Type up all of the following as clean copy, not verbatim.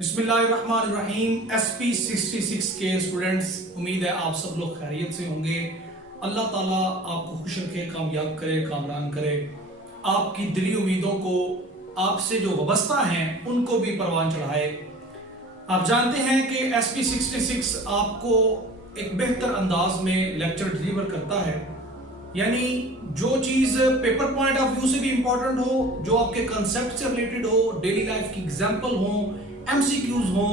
बिस्मिल्लाहिर्रहमानिर्रहीम। SP66 के students, उम्मीद है आप सब लोग खैरियत से होंगे। अल्लाह ताला आपको खुश रखे, कामयाब करे, कामरान करे, आपकी दिली उम्मीदों को आपसे जो वाबस्ता हैं उनको भी परवान चढ़ाए। आप जानते हैं कि SP66 आपको एक बेहतर अंदाज में लेक्चर डिलीवर करता है, यानी जो चीज पेपर पॉइंट ऑफ व्यू से भी इंपॉर्टेंट हो, जो आपके कंसेप्ट से रिलेटेड हो, डेली लाइफ की एग्जांपल हो, MCQs हो,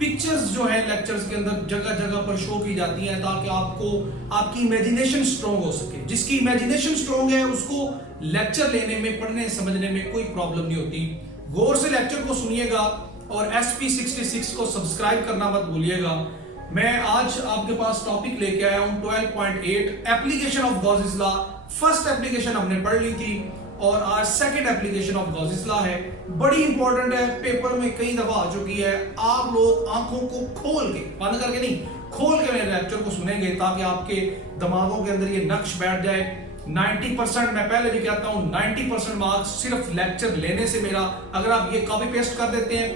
पिक्चर्स जो है लेक्चर्स के अंदर जगह जगह पर शो की जाती हैं ताकि आपको आपकी इमेजिनेशन स्ट्रॉन्ग हो सके। जिसकी इमेजिनेशन स्ट्रॉन्ग है उसको लेक्चर लेने में, पढ़ने समझने में कोई प्रॉब्लम नहीं होती। गौर से लेक्चर को सुनिएगा और SP66 को सब्सक्राइब करना मत भूलिएगा। मैं आज आपके पास टॉपिक लेके आया हूं 12.8 application of Gauss's law. First application हमने पढ़ ली थी और आज second application of Gauss's law है। बड़ी इंपॉर्टेंट है, पेपर में कई दफा आ चुकी है। आप लोग आंखों को खोल के, बंद करके नहीं, खोल के मेरे लेक्चर को सुनेंगे ताकि आपके दिमागों के अंदर ये नक्श बैठ जाए। 90%, मैं पहले भी कहता हूं, 90% मार्क्स सिर्फ लेक्चर लेने से मेरा, अगर आप ये कॉपी पेस्ट कर देते हैं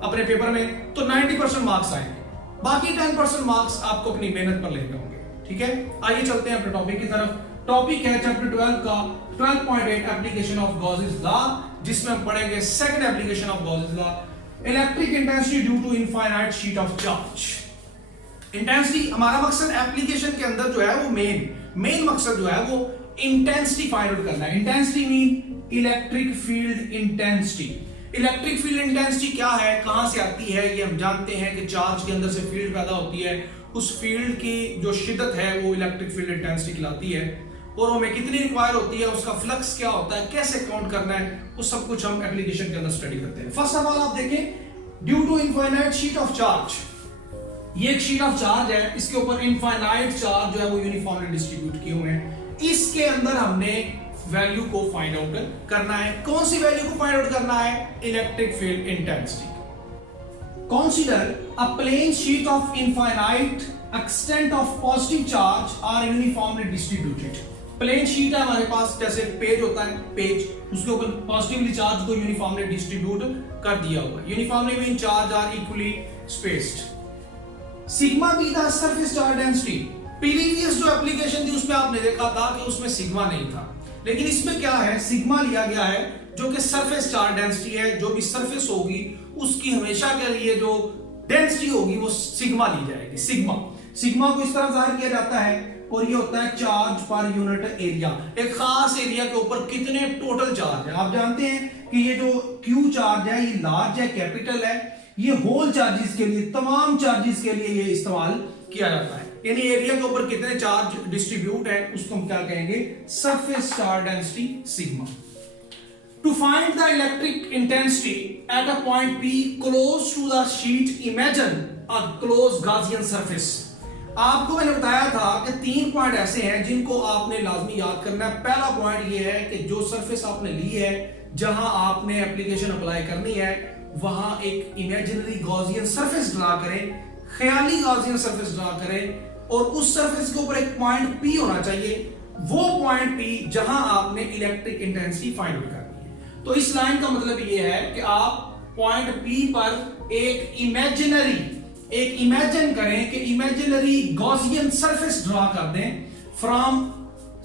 अपने पेपर में तो 90% मार्क्स आएंगे। बाकी 10% मार्क्स आपको अपनी मेहनत पर लेने होंगे। ठीक है, आइए चलते हैं अपने टॉपिक की तरफ। टॉपिक है चैप्टर 12 का 12.8 एप्लीकेशन ऑफ गॉसेस लॉ, जिसमें हम पढ़ेंगे second application of Gauss's law, electric intensity due to infinite sheet of charge. Intensity, हमारा मकसद एप्लीकेशन के अंदर जो है वो मेन मकसद जो है वो इंटेंसिटी फाइंड आउट करना है। Intensity mean electric field intensity. Electric field intensity क्या है, कहां से आती है, ये हम जानते हैं कि चार्ज के अंदर से फील्ड पैदा होती है। उस फील्ड की जो शिद्दत है वो इलेक्ट्रिक फील्ड इंटेंसिटी कहलाती है और हमें कितनी रिक्वायर होती है, उसका फ्लक्स क्या होता है, कैसे काउंट करना है, वो सब कुछ हम एप्लीकेशन के अंदर स्टडी करते हैं। फर्स्ट ऑफ ऑल आप देखें, due to infinite sheet of charge. ये एक शीट ऑफ चार्ज है, इसके ऊपर इनफाइनाइट चार्ज जो है वो यूनिफॉर्मली डिस्ट्रीब्यूट किए हुए हैं। इसके अंदर हमने वैल्यू को फाइंड आउट करना है। कौन सी वैल्यू को फाइंड आउट करना है? Electric field intensity. Consider a plane sheet of infinite extent of positive charge are uniformly distributed. Plane sheet है हमारे पास, जैसे पेज होता है, पेज, उसके ऊपर पॉजिटिवली चार्ज को यूनिफॉर्मली डिस्ट्रीब्यूट कर दिया हुआ है। Uniformly mean charge are equally spaced. Sigma be the surface charge density. Previous जो एप्लीकेशन थी उसमें आपने देखा था कि उसमें सिग्मा नहीं था, लेकिन इसमें क्या है, सिग्मा लिया गया है जो कि सरफेस चार्ज डेंसिटी है। जो भी सरफेस होगी उसकी हमेशा के लिए जो डेंसिटी होगी वो सिग्मा ली जाएगी। सिग्मा को इस तरह जाहिर किया जाता है और ये होता है चार्ज पर यूनिट एरिया। एक खास एरिया के ऊपर कितने टोटल चार्ज है। आप जानते हैं कि ये जो क्यू चार्ज है ये लार्ज है, कैपिटल है। ये होल चार्जेस के लिए, तमाम चार्जेस के लिए ये इस्तेमाल किया जाता है। यानी एरिया के ऊपर कितने चार्ज डिस्ट्रीब्यूट है उसको हम क्या कहेंगे? Surface charge density sigma. To find the electric intensity at a point P close to the sheet, imagine a close Gaussian surface. आपको मैंने बताया था कि 3 पॉइंट ऐसे हैं जिनको आपने लाजमी याद करना है। पहला पॉइंट ये है कि जो सरफेस आपने ली है, जहां आपने एप्लीकेशन अप्लाई करनी है, वहां एक इमेजिनरी गॉसियन सरफेस ड्रा करें, ख्याली गॉसियन सरफेस ड्रा करें और उस सरफेस के ऊपर एक पॉइंट P होना चाहिए। वो पॉइंट P जहां आपने इलेक्ट्रिक इंटेंसिटी फाइंड आउट करनी है। तो इस लाइन का मतलब ये है कि आप पॉइंट P पर एक इमेजिन करें कि इमेजिनरी गॉसियन सरफेस ड्रा कर दें फ्रॉम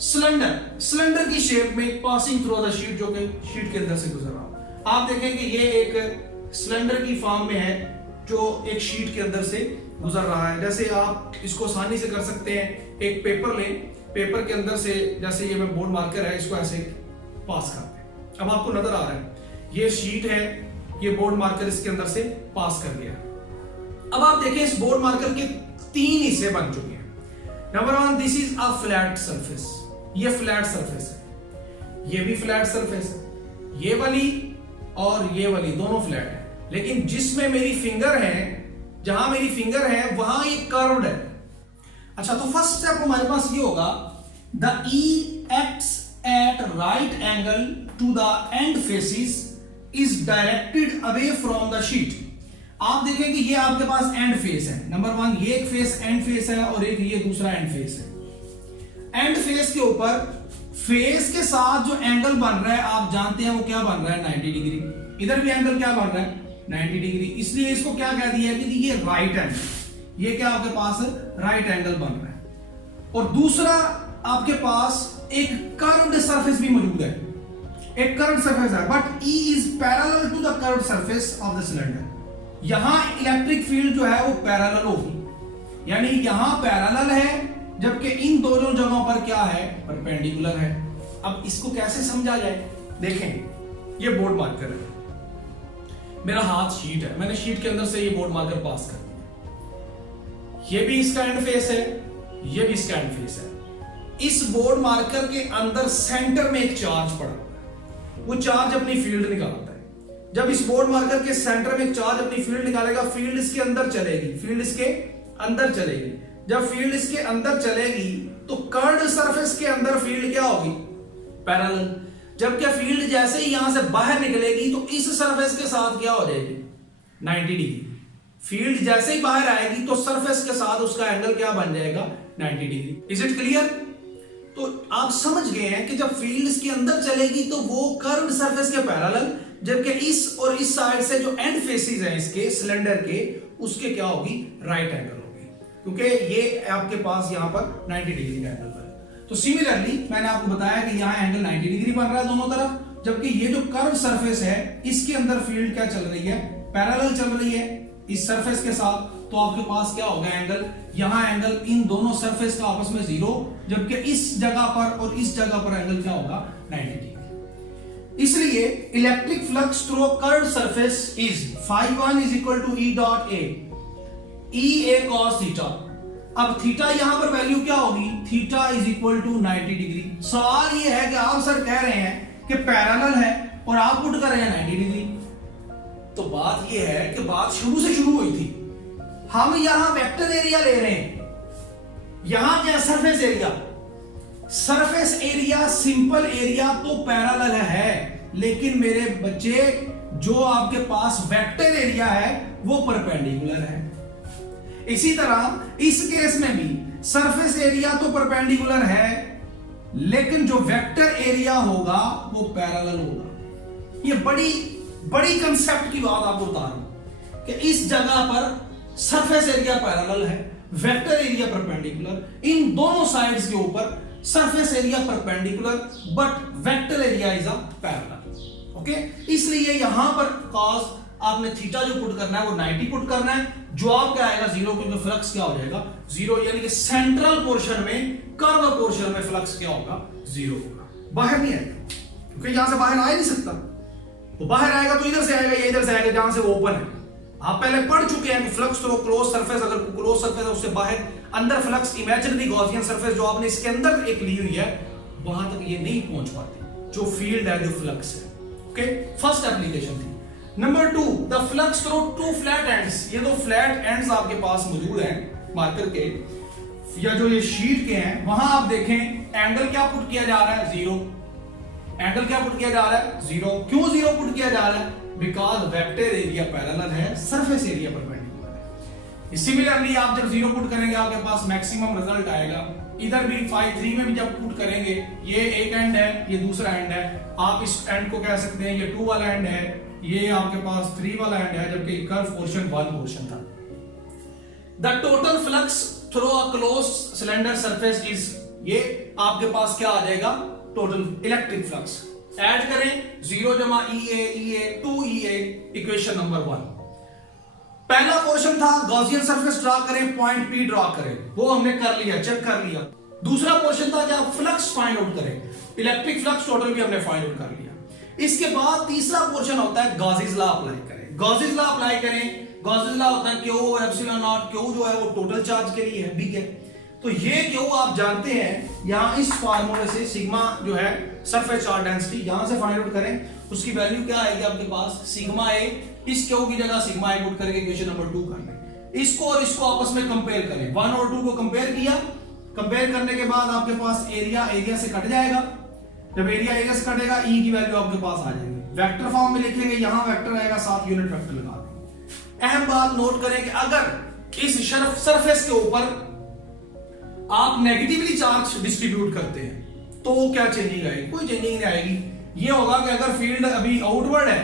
सिलेंडर की शेप में पासिंग थ्रू द शीट, जो कि शीट के अंदर से गुजर रहा हो। आप देखेंगे ये एक सिलेंडर की फॉर्म में है जो एक शीट के अंदर से गुजर रहा है। जैसे आप इसको आसानी से कर सकते हैं, एक पेपर लें, पेपर के अंदर से, जैसे ये में बोर्ड मार्कर है, इसको ऐसे पास करते हैं। अब आपको नजर आ रहा है ये शीट है, ये बोर्ड मार्कर इसके अंदर से पास कर दिया। अब आप देखें इस बोर्ड मार्कर के 3 हिस्से बन चुके हैं। Number 1, this is a flat surface. ये फ्लैट सरफेस है, ये भी फ्लैट सरफेस है, ये वाली और ये वाली दोनों फ्लैट है। लेकिन जिसमें मेरी फिंगर है, जहां मेरी फिंगर है वहां ये कर्व्ड है। अच्छा, तो फर्स्ट स्टेप हमारे पास ये होगा, the E acts at right angle to the end faces is directed away from the sheet। आप देखें कि ये आपके पास एंड फेस है। नंबर 1, ये एक फेस एंड फेस है और एक ये दूसरा एंड फेस है। एंड फेस के ऊपर फेस के साथ जो एंगल बन रहा है आप जानते हैं वो क्या बन रहा है? 90 डिग्री। इधर भी एंगल क्या बन रहा है? 90 डिग्री, इसलिए इसको क्या कह दिया कि ये राइट एंगल, ये क्या आपके पास राइट एंगल बन रहा है। और दूसरा आपके पास एक कर्व्ड सरफेस भी मौजूद है, एक कर्व्ड सरफेस है, but E is parallel to the curved surface of the cylinder. यहां इलेक्ट्रिक फील्ड जो है वो पैरेलल होगी, यानी यहां पैरेलल है, जबकि इन दोनों जगहों पर क्या है, परपेंडिकुलर है। अब इसको कैसे समझा जाए, देखें ये बोर्ड मार्कर है, मेरा हाथ शीट है, मैंने शीट के अंदर से ये बोर्ड मार्कर पास कर दिया, ये भी इसका एंड फेस है, ये भी इसका एंड फेस है। इस बोर्ड मार्कर के अंदर सेंटर में एक चार्ज पड़ा हुआ है, वो चार्ज अपनी फील्ड निकालता है। जब इस बोर्ड मार्कर के सेंटर में एक चार्ज अपनी फील्ड निकालेगा, फील्ड इसके अंदर चलेगी, फील्ड इसके अंदर चलेगी। जब फील्ड इसके अंदर चलेगी तो कर्व्ड सरफेस के अंदर फील्ड क्या होगी, पैरेलल। जबकि फील्ड जैसे ही यहां से बाहर निकलेगी तो इस सरफेस के साथ क्या हो जाएगी, 90 डिग्री। फील्ड जैसे ही बाहर आएगी तो सरफेस के साथ उसका एंगल क्या बन जाएगा, 90 डिग्री। Is it clear? तो आप समझ गए हैं कि जब फील्ड इसके अंदर चलेगी तो वो कर्व्ड सरफेस के पैरेलल, जबकि इस और इस साइड से जो एंड फेसेस हैं इसके सिलेंडर के, उसके क्या होगी, राइट एंगल होगी, क्योंकि ये आपके पास यहां पर 90 डिग्री का एंगल है। तो सिमिलरली मैंने आपको बताया कि यहां एंगल 90 डिग्री बन रहा है दोनों तरफ, जबकि ये जो कर्व सरफेस है इसके अंदर फील्ड क्या चल रही है, पैरेलल चल रही है इस सरफेस के साथ। तो आपके पास क्या होगा एंगल, यहां एंगल इन दोनों सरफेस का आपस में 0, जबकि इस जगह पर और इस जगह पर एंगल क्या होगा, 90 डिग्री। इसलिए electric flux through curved surface is φ1 is equal to E dot A, E A cos theta. अब थीटा यहां पर वैल्यू क्या होगी, theta is equal to 90 degree. सवाल ये है कि आप सर कह रहे हैं कि पैरेलल है और आप पुट कर रहे हैं 90 डिग्री। तो बात ये है कि बात शुरू से शुरू हुई थी, हम यहां वेक्टर एरिया ले रहे हैं, यहां क्या surface area, surface area simple area तो पैरेलल है, लेकिन मेरे बच्चे जो आपके पास वेक्टर एरिया है वो परपेंडिकुलर है। इसी तरह इस केस में भी सरफेस एरिया तो परपेंडिकुलर है, लेकिन जो वेक्टर एरिया होगा वो पैरेलल होगा। ये बड़ी बड़ी कंसेप्ट की बात आपको बता रहा हूं कि इस जगह पर सरफेस एरिया पैरेलल है, वेक्टर एरिया परपेंडिकुलर, इन दोनों साइड्स के ऊपर surface area perpendicular but vector area is a parallel. Okay, इसलिए यहां पर cos आपने थीटा जो पुट करना है वो 90 पुट करना है, जवाब क्या आएगा 0, क्योंकि फ्लक्स क्या हो जाएगा 0, यानी कि सेंट्रल पोर्शन में, कर्व पोर्शन में फ्लक्स क्या होगा 0 होगा, बाहर नहीं आएगा, क्योंकि यहां से बाहर आ ही नहीं सकता। वो बाहर आएगा तो इधर से आएगा या इधर से आएगा, जहां से वो ओपन है। आप पहले पढ़ चुके हैं कि फ्लक्स थ्रू क्लोज सरफेस, अगर क्लोज सरफेस है उससे बाहर अंदर फ्लक्स, इमेजिनरी गॉसियन सरफेस जो आपने इसके अंदर एक ली हुई है, वहां तक ये नहीं पहुंच पाती जो फील्ड है, जो फ्लक्स है। ओके, फर्स्ट एप्लीकेशन थी। Number 2, the flux through two flat ends. ये दो फ्लैट एंड्स आपके पास मौजूद हैं मार्कर के या जो ये शीट के हैं, वहां आप देखें एंगल क्या पुट किया जा रहा है, 0। एंगल क्या पुट किया जा रहा है, 0। क्यों 0 पुट किया जा रहा है, बिकॉज वेक्टर एरिया पैरेलल है, सरफेस एरिया परपेंडिकुलर है। सिमिलरली आप जब 0 पुट करेंगे आपके पास मैक्सिमम रिजल्ट आएगा। इधर भी 3 में भी जब पुट करेंगे, ये एक एंड है, ये दूसरा एंड है, आप इस एंड को कह सकते हैं ये 2 वाला एंड है, ये आपके पास 3 वाला एंड है, जबकि कर्व पोर्शन 1 पोर्शन था। The total flux through a close cylinder surface is, ये आपके पास क्या आ जाएगा, टोटल इलेक्ट्रिक फ्लक्स। ऐड करें 0 जमा EA 2EA, इक्वेशन नंबर 1। पहला पोर्शन था गॉसियन सरफेस ड्रा करें, पॉइंट P ड्रा करें, वो हमने कर लिया, चेक कर लिया। दूसरा पोर्शन था क्या, फ्लक्स फाइंड आउट करें, इलेक्ट्रिक फ्लक्स टोटल भी हमने फाइंड आउट कर लिया। इसके बाद तीसरा पोर्शन होता है गॉसियस लॉ अप्लाई करें। गॉसियस लॉ अप्लाई करें, गॉसियस लॉ होता है Q एप्सिलॉन नॉट, Q जो है वो टोटल चार्ज के लिए है, ठीक है। तो ये Q आप जानते हैं, यहां इस फार्मूले से सिग्मा जो है सरफेस चार्ज डेंसिटी, यहां से फाइंड आउट करें, उसकी वैल्यू क्या आएगी आपके पास, सिग्मा A। इस Q की जगह सिग्मा A पुट करके इक्वेशन नंबर 2 कर लें। इसको और इसको आपस में कंपेयर करें, 1 और 2 को कंपेयर किया, कंपेयर करने के बाद आपके पास एरिया से कट जाएगा। जब एरिया से कटेगा, E की वैल्यू आपके पास आ जाएगी, वेक्टर फॉर्म में लिखेंगे, यहां वेक्टर आएगा, साथ यूनिट वेक्टर लगा देंगे। अहम बात नोट करें कि अगर इस सरफेस के ऊपर आप नेगेटिवली चार्ज डिस्ट्रीब्यूट करते हैं तो क्या चेंजिंग आएगी, कोई चेंजिंग नहीं आएगी। ये होगा कि अगर फील्ड अभी आउटवर्ड है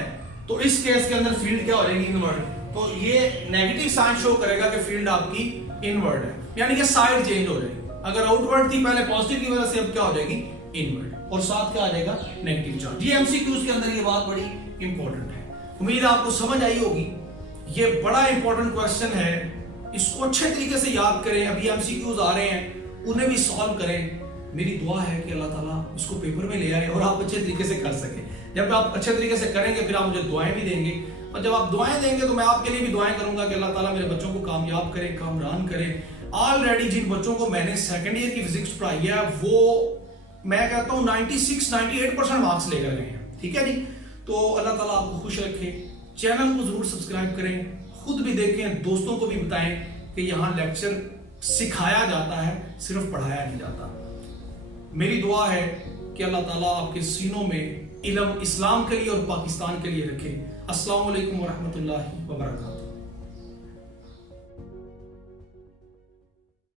तो इस केस के अंदर फील्ड क्या हो जाएगी, इनवर्ड। तो ये नेगेटिव साइन शो करेगा कि फील्ड आपकी इनवर्ड है, यानी कि साइड चेंज हो जाएगी। अगर आउटवर्ड थी पहले पॉजिटिव की वजह से, अब क्या हो जाएगी, इनवर्ड, और साथ क्या आ जाएगा, नेगेटिव चार्ज। ये एमसीक्यूज के अंदर ये बात बड़ी इंपॉर्टेंट है। उम्मीद है आपको समझ आई होगी। ये बड़ा इंपॉर्टेंट क्वेश्चन है, इसको अच्छे तरीके से याद करें। अभी एमसीक्यूज आ रहे हैं, उन्हें भी सॉल्व करें। मेरी दुआ है कि अल्लाह ताला इसको पेपर में ले आए और आप अच्छे तरीके से कर सके। जब आप अच्छे तरीके से करेंगे फिर आप मुझे दुआएं भी देंगे, और जब आप दुआएं देंगे तो मैं आपके लिए भी दुआएं करूंगा कि अल्लाह ताला मेरे बच्चों को कामयाब करे, कामरान करे। ऑलरेडी जिन बच्चों को मैंने सेकंड ईयर की फिजिक्स पढ़ाई है वो मैं कहता हूँ 96-98% मार्क्स लेकर गए हैं। ठीक है जी, तो अल्लाह ताला आपको खुश रखे। चैनल को जरूर सब्सक्राइब करें, खुद भी देखें, दोस्तों को भी बताएं कि यहाँ लेक्चर सिखाया जाता है, सिर्फ पढ़ाया नहीं जाता। मेरी दुआ है कि अल्लाह ताला आपके सीनों में इल्म इस्लाम के लिए और पाकिस्तान के लिए रखे। अस्सलाम वालेकुम व रहमतुल्लाहि व बरकातहू।